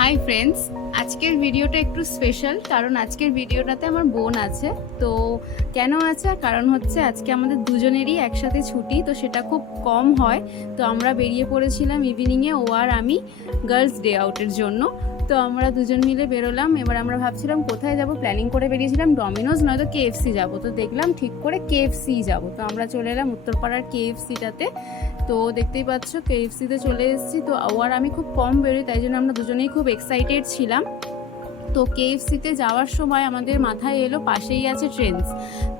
Hi friends, আজকের ভিডিওটা একটু স্পেশাল কারণ আজকের ভিডিওটাতে আমার বোন আছে। তো কেন আছে? কারণ হচ্ছে আজকে আমাদের দুজনেরই একসাথে ছুটি, তো সেটা খুব কম হয়। তো আমরা বেরিয়ে পড়েছিলাম ইভিনিংয়ে, ও আর আমি, গার্লস ডে আউটের জন্য। তো আমরা দুজন মিলে বেরোলাম। এবার আমরা ভাবছিলাম কোথায় যাব, প্ল্যানিং করে বেরিয়েছিলাম ডমিনোজ নয়তো KFC যাব। তো দেখলাম ঠিক করে KFC যাব। তো আমরা চলে এলাম উত্তরপাড়ার KFCটাতে। তো দেখতেই পাচ্ছ KFCতে চলে এসেছি। তো ও আর আমি খুব কম বেরোই, তাই জন্য আমরা দুজনেই খুব এক্সাইটেড ছিলাম। তো KFCতে যাওয়ার সময় আমাদের মাথায় এলো পাশেই আছে ট্রেন্ডস।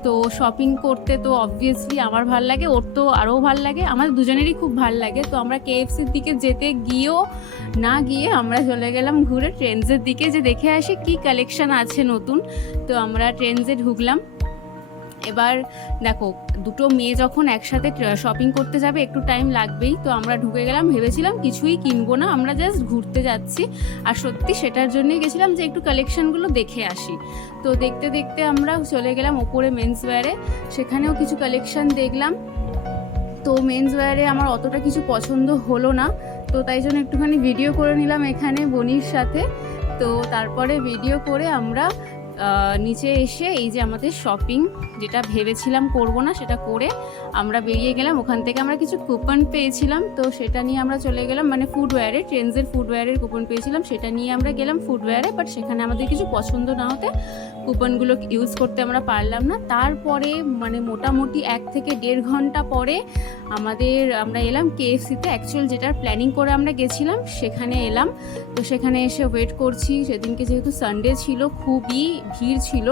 তো শপিং করতে তো অবভিয়াসলি আমার ভাল লাগে, ওর তো আরও ভাল লাগে, আমাদের দুজনেরই খুব ভাল লাগে। তো আমরা KFCর দিকে যেতে গিয়েও না গিয়ে আমরা চলে গেলাম ঘুরে ট্রেন্ডসের দিকে, যে দেখে আসি কি কালেকশন আছে নতুন। তো আমরা ট্রেন্ডসে ঢুকলাম। এবার দেখো, দুটো মেয়ে যখন একসাথে শপিং করতে যাবে একটু টাইম লাগবেই। তো আমরা ঢুকে গেলাম, ভেবেছিলাম কিছুই কিনবো না, আমরা জাস্ট ঘুরতে যাচ্ছি। আর সত্যি সেটার জন্যই গেছিলাম যে একটু কালেকশনগুলো দেখে আসি। তো দেখতে দেখতে আমরা চলে গেলাম ওপরে মেন্স ওয়্যারে, সেখানেও কিছু কালেকশন দেখলাম। তো মেন্স ওয়্যারে আমার অতটা কিছু পছন্দ হলো না, তো তাই জন্য একটুখানি ভিডিও করে নিলাম এখানে বনির সাথে। তো তারপরে ভিডিও করে আমরা নিচে এসে এই যে আমাদের শপিং যেটা ভেবেছিলাম করব না সেটা করে আমরা বেরিয়ে গেলাম। ওখান থেকে আমরা কিছু কুপন পেয়েছিলাম, তো সেটা নিয়ে আমরা চলে গেলাম, মানে ফুডওয়্যারে, ট্রেন্ডসের ফুডওয়্যারের কুপন পেয়েছিলাম, সেটা নিয়ে আমরা গেলাম ফুডওয়্যারে। বাট সেখানে আমাদের কিছু পছন্দ না হতে কুপনগুলো ইউজ করতে আমরা পারলাম না। তারপরে মানে মোটামুটি 1 থেকে 1.5 ঘন্টা পরে আমরা এলাম KFCতে, অ্যাকচুয়াল যেটার প্ল্যানিং করে আমরা গেছিলাম সেখানে এলাম। তো সেখানে এসে ওয়েট করছি, সেদিনকে যেহেতু সানডে ছিল খুবই ভিড় ছিল।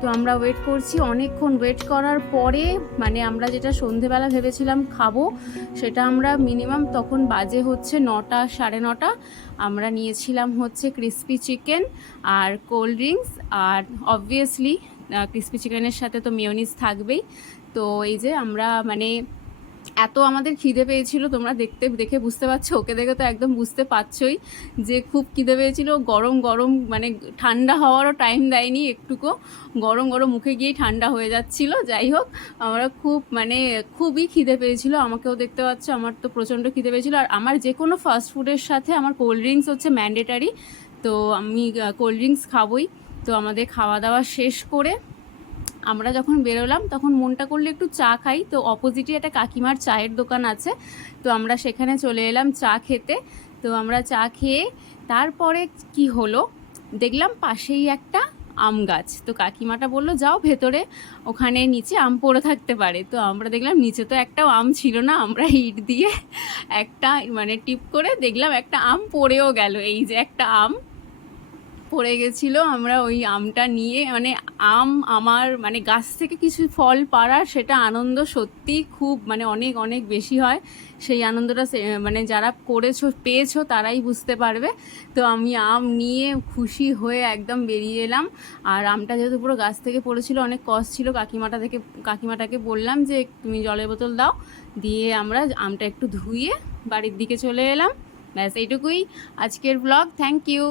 তো আমরা ওয়েট করছি, অনেকক্ষণ ওয়েট করার পরে মানে আমরা যেটা সন্ধেবেলা ভেবেছিলাম খাবো সেটা আমরা মিনিমাম তখন বাজে হচ্ছে 9টা, 9:30। আমরা নিয়েছিলাম হচ্ছে ক্রিসপি চিকেন আর কোল্ড ড্রিঙ্কস, আর অবভিয়াসলি ক্রিসপি চিকেনের সাথে তো মেয়োনিজ থাকবেই। তো এই যে আমরা মানে এত আমাদের খিদে পেয়েছিল, তোমরা দেখে বুঝতে পারছো, ওকে দেখে তো একদম বুঝতে পারছোই যে খুব খিদে পেয়েছিল। গরম গরম মানে ঠান্ডা হওয়ারও টাইম দেয়নি, একটুকু গরম গরম মুখে গিয়েই ঠান্ডা হয়ে যাচ্ছিল। যাই হোক, আমরা খুবই খিদে পেয়েছিল, আমাকেও দেখতে পাচ্ছ আমার তো প্রচণ্ড খিদে পেয়েছিল। আর আমার যে কোনো ফাস্ট ফুডের সাথে আমার কোল্ড ড্রিঙ্কস হচ্ছে ম্যান্ডেটারি, তো আমি কোল্ড ড্রিঙ্কস খাবই। তো আমাদের খাওয়া দাওয়া শেষ করে আমরা যখন বেরোলাম তখন মনটা করলে একটু চা খাই। তো অপোজিটে একটা কাকিমার চায়ের দোকান আছে, তো আমরা সেখানে চলে এলাম চা খেতে। তো আমরা চা খেয়ে তারপরে কি হলো, দেখলাম পাশেই একটা আম গাছ। তো কাকিমাটা বললো যাও ভেতরে, ওখানে নিচে আম পড়ে থাকতে পারে। তো আমরা দেখলাম নিচে তো একটাও আম ছিল না, আমরা ইট দিয়ে একটা মানে টিপ করে দেখলাম একটা আম পড়েও গেল। এই যে একটা আম পড়ে গেছিলো, আমরা ওই আমটা নিয়ে মানে আমার মানে গাছ থেকে কিছু ফল পাড়ার সেটা আনন্দ সত্যি খুব মানে অনেক অনেক বেশি হয়। সেই আনন্দটা মানে যারা পেয়েছো তারাই বুঝতে পারবে। তো আমি আম নিয়ে খুশি হয়ে একদম বেরিয়ে এলাম। আর আমটা যেহেতু পুরো গাছ থেকে পড়েছিল, অনেক কষ্ট ছিল, কাকিমাটাকে বললাম যে তুমি জলের বোতল দাও, দিয়ে আমরা আমটা একটু ধুয়ে বাড়ির দিকে চলে এলাম। ব্যাস এইটুকুই আজকের ব্লগ। Thank you.